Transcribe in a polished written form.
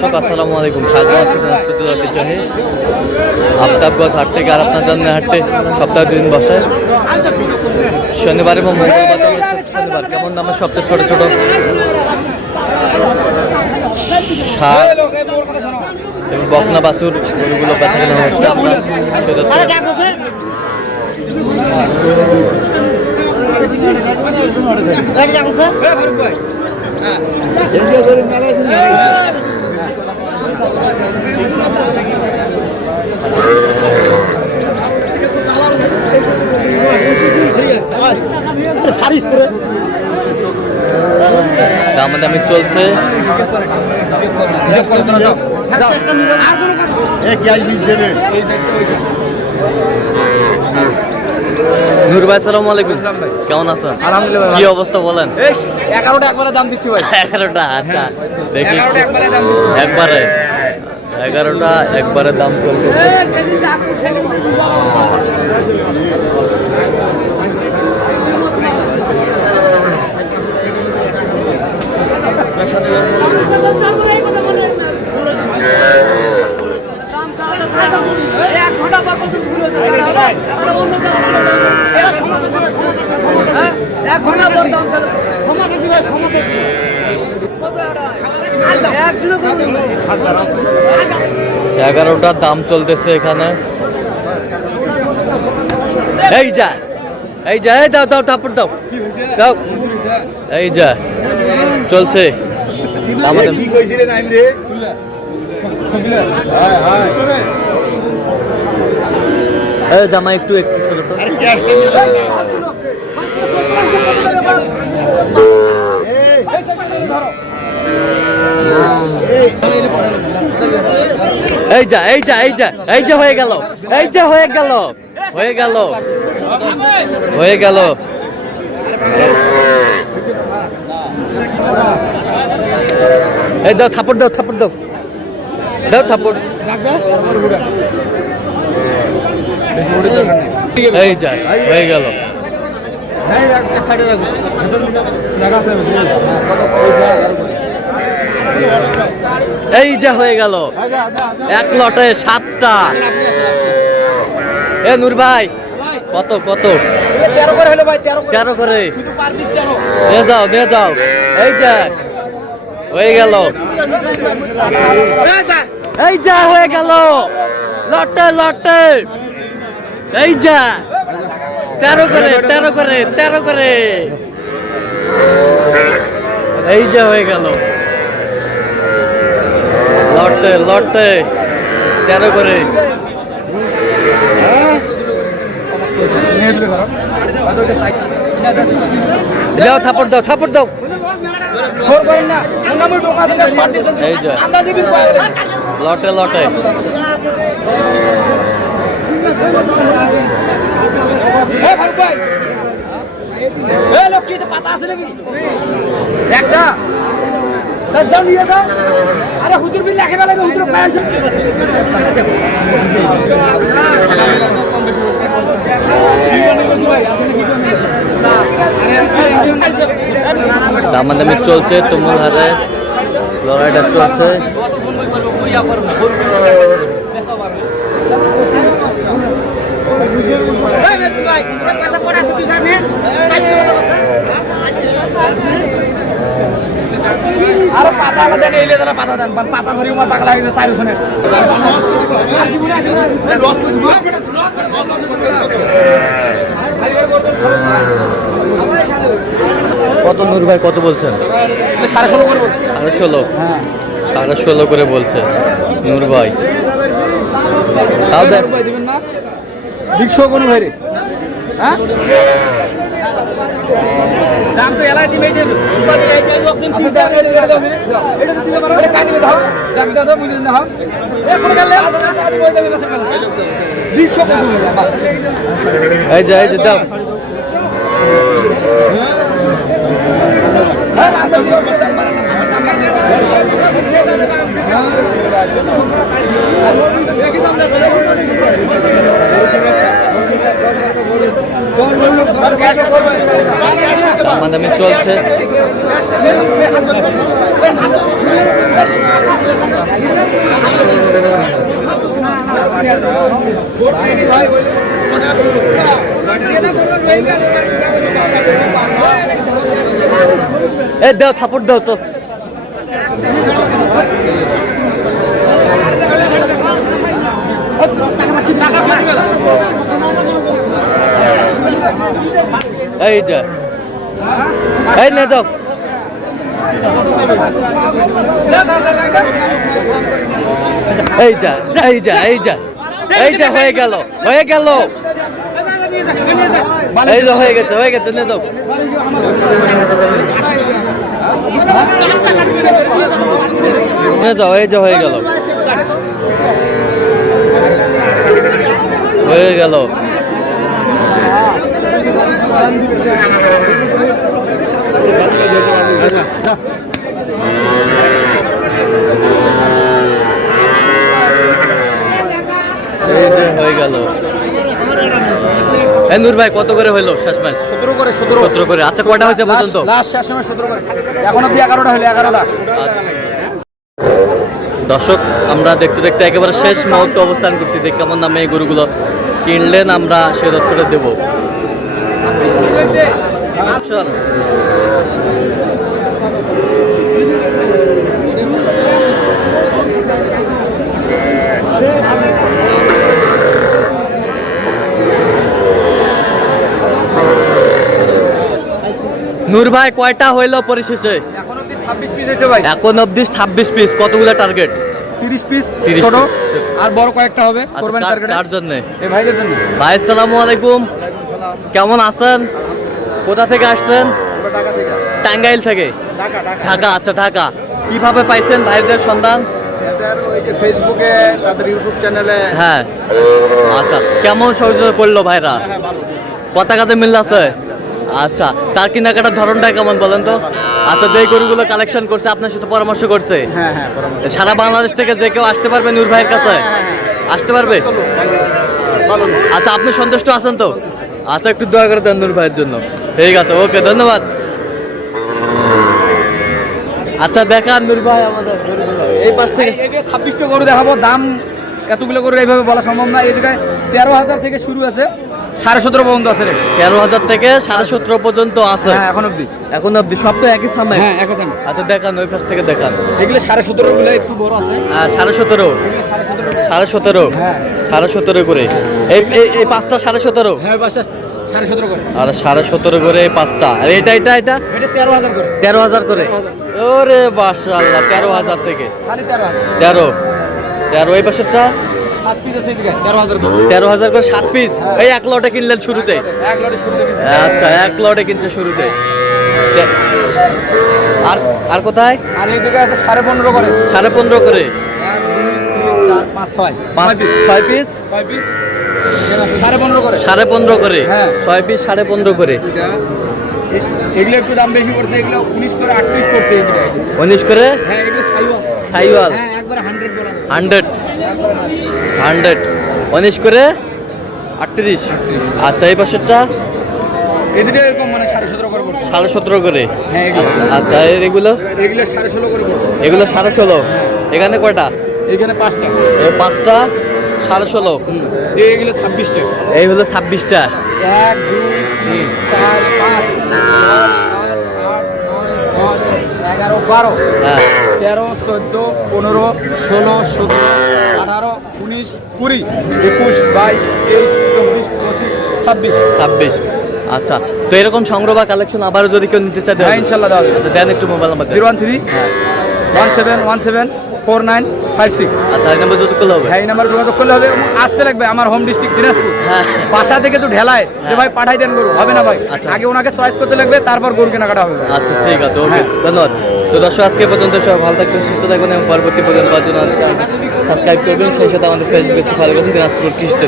দর্শক আসসালামু আলাইকুম, স্বাগত আছি দিনাজপুর ঐতিহ্যবাহী আফতাবগঞ্জ হাট থেকে। আর আপনার জন্য হাটে সপ্তাহে 2 দিন বসে, শনিবার এবং মঙ্গলবার। শনিবার কেমন দামের সবচেয়ে ছোট ছোট ষাঁড় এবং বকনা বাছুর গরুগুলো বেচা কেনা হচ্ছে। আমরা দামাদামি চলছে। নূর ভাই আসসালামু আলাইকুম, কেমন আছেন? আলহামদুলিল্লাহ। কি অবস্থা বলেন? 11টা একবারে দাম দিচ্ছি ভাই। 11টা? আচ্ছা দেখি 11টা একবারে দাম দিচ্ছি। একবারে 11টা একবারে দাম চলতেছে। এগারোটার দাম চলতেছে এখানে। এই যা এই যা, এই দাও দাও থাপ্পড় দাও দাও, এই যা চলছে। জামা একটু একটু সরে তো। এই যা এই যা এই যা এই যে হয়ে গেল, এই যে হয়ে গেল হয়ে গেল হয়ে গেল। এই দাও থাপ্পড় দাও, থাপ্পড় দাও দাও থাপ্পড়। এই যা হয়ে গেল। এই যা হয়ে গেল, এক লটে 7টা। এ নূর ভাই কত কত? 13 করে হলো ভাই, 13 করে শুধু পার পিস 13। দিয়ে যাও দিয়ে যাও। এই যা হয়ে গেল, এই যা হয়ে গেল লটে লটে। এই যা 13 করে 13 করে 13 করে। এই যা হয়ে গেল লটে লটে 13 করে। যাও থাপড় দাও থাপড় দাও। এই যে লটে লটে। একটা আরে হুজুর বিল লেখে বেলা হুজুর পায়। দামাদামি চলছে, তুমুল হারে লড়াইটা চলছে। আরে পাতা দেন, এলে তারা পাতা দেন, পাতা ধরি আমার টাকা লাগে 4 শুনে। কত নূর ভাই কত বলছেন? 16.5 করবো। 16.5? হ্যাঁ 16.5 করে বলছে নূর ভাই। তাও দেন দিবেন না 200 কোন ভাই রে? হ্যাঁ দাম তো এলাই দিবেই দেব। আচ্ছা দাও এটা দাও, এটা তো দিতে পারো। এটা কাটি দাও, রাখ দাও, বুঝলেন না? এ কোন গেলে আদি বই দেবে কাছে 200 কোন। এই যে এই যে দাও। হ্যাঁ রাখ দাও। দেখি দাম দেখো। দামাদামি চলছে। দাও থাপড় দাও তো। এই যা এই নে দাও। এই যা এই যা এই যা এই যা হয়ে গেল হয়ে গেল। এই যে হয়ে গেছে নে দাও। নে দাও এই যে হয়ে গেল হয়ে গেল। হয়ে গেল। নূর ভাই কত করে হইলো শেষ ম্যাচ? 17 করে। আচ্ছা কয়টা হয়েছে পর্যন্ত? লাস্ট শেষ সময় 17 করে, এখন অব্দি 11টা হলো 11টা। দর্শক আমরা দেখতে দেখতে একেবারে শেষ মুহূর্তে অবস্থান করছি। দেখ কেমন দামে এই গরুগুলো কিনলেন আমরা সে দত্তরে দেব। চল নূর ভাই কয়টা হইলো পরিশেষে? এখন অব্দি 26 পিস হয়েছে ভাই। এখন অব্দি 26 পিস। কতগুলো টার্গেট? 30 পিস 30 ছোট পিস। আর বড় কয়েকটা হবে কোরবানি আচ্ছা, টার্গেট। কার জন্য? এই ভাইদের জন্য। ভাই আসসালামু আলাইকুম, কেমন আছেন? কোথা থেকে আসছেন? ঢাকা থেকে। টাঙ্গাইল থেকে? ঢাকা। ঢাকা। আচ্ছা ঢাকা। কিভাবে পাইছেন ভাইদের সন্ধান? এদের ওই যে ফেসবুকে, তাদের ইউটিউব চ্যানেলে। হ্যাঁ আচ্ছা, কেমন সহযোগিতা করলো ভাইরা? ভালো। পতাকাতে মিল আছে? আচ্ছা, তার কেনাকাটার ধরনটা কেমন বলেন তো? আচ্ছা, যেই গরুগুলো কালেকশন করছে আপনার সাথে পরামর্শ করছে? হ্যাঁ পরামর্শ। সারা বাংলাদেশ থেকে যে কেউ আসতে পারবে নূর ভাইয়ের কাছে? আসতে পারবে? ভালো। আচ্ছা, আপনি সন্তুষ্ট আছেন তো? আচ্ছা, একটু দয়া করে দেন নূর ভাইয়ের জন্য। ঠিক আছে, ওকে, ধন্যবাদ। আচ্ছা, দেখান নূর ভাই আমাদের গরুগুলো। এই পাশ থেকে এই যে 26টা গরু দেখাবো, দাম এতগুলো গরু এইভাবে বলা সম্ভব না। এই জায়গায় 13,000 থেকে শুরু আছে, 17.5 পর্যন্ত আছে রে। 13,000 থেকে 17.5 পর্যন্ত আছে। হ্যাঁ এখন অব্দি। এখন অব্দি সব তো একই সময়? হ্যাঁ একই সময়। আচ্ছা, দেখান ওই পাশ থেকে দেখান। এগুলো 17.5 গুলো একটু বড় আছে। 17.5 এগুলো 17.5। 17.5 হ্যাঁ 17.5 করে। এই পাঁচটা 17.5? হ্যাঁ বাসা 17.5 করে। আর 17.5 করে এই পাঁচটা। আর এটা এটা 13,000 করে। 13,000 করে। ওরে মাশাআল্লাহ, 13,000 থেকে খালি 13,000। 13 এই পাশেরটা 7 পিস আছে এই জায়গায় 13,000 করে। 13,000 করে 7 পিস। এই এক লটে কিনলেন শুরুতে? এক লটে শুরু থেকে। আচ্ছা, এক লটে কিনছে শুরুতে। আর কোথায়? আর এই জায়গায় আছে 15.5 করে। 15.5 করে। 1 2 3 4 5 6 6 পিস 6 পিস 15.5 করে। 15.5 করে। হ্যাঁ। 6 পিস 15.5 করে। এগুলো একটু দাম বেশি পড়ছে, এগুলো 19 করে 38 পড়ছে এগুলো। 19 করে। হ্যাঁ এগুলো সাইওয়াল। সাইওয়াল। হ্যাঁ একবার 100 বলা যায়। 100 19 করে 38। আচ্ছা, এই পাশেরটা এদিকে এরকম মানে 17.5 করে পড়ছে। 17.5 করে। হ্যাঁ এগুলো। আচ্ছা, এগুলো 16.5 করে পড়ছে। এগুলো 16.5। এখানে কয়টা? এখানে 5টা। এই পাঁচটা 16.5। এইগুলো 26টা। এই হলো 26টা। 1 2 3 4 5 6 7 8 9 10 11 12 হ্যাঁ 13 14 15 16 17 18 19 20 21 22 23 24 25 26। 26। আচ্ছা, তো এরকম সংগ্রহ বা কালেকশন আবারও যদি কেউ নিতে চায়? হ্যাঁ ইনশাল্লাহ দেওয়া যাবে। আচ্ছা, দেন একটু মোবাইল নাম্বার। 013 1717 4956। আচ্ছা, এই নাম্বার যোগাযোগ করলে হবে? হ্যাঁ এই নাম্বারে যোগাযোগ করলে হবে। এবং আসতে লাগবে আমার হোম ডিস্ট্রিক্ট দিনাজপুর। হ্যাঁ। বাসা থেকে তো ঢেলায় যে ভাই পাঠাই দেন গরু, হবে না ভাই। আচ্ছা। আগে ওনাকে চয়েস করতে লাগবে, তারপর গরু কেনাকাটা হবে। আচ্ছা, ঠিক আছে, ওকে, হ্যাঁ। ধন্যবাদ। তো দর্শক, আজকে পর্যন্ত সবাই ভালো থাকবেন, সুস্থ থাকবেন এবং পরবর্তী পর্যন্ত পাওয়ার জন্য সাবস্ক্রাইব করবেন। সেই সাথে আমাদের ফেসবুক পেজটি ফলো করুন, দিনাজপুর কৃষি।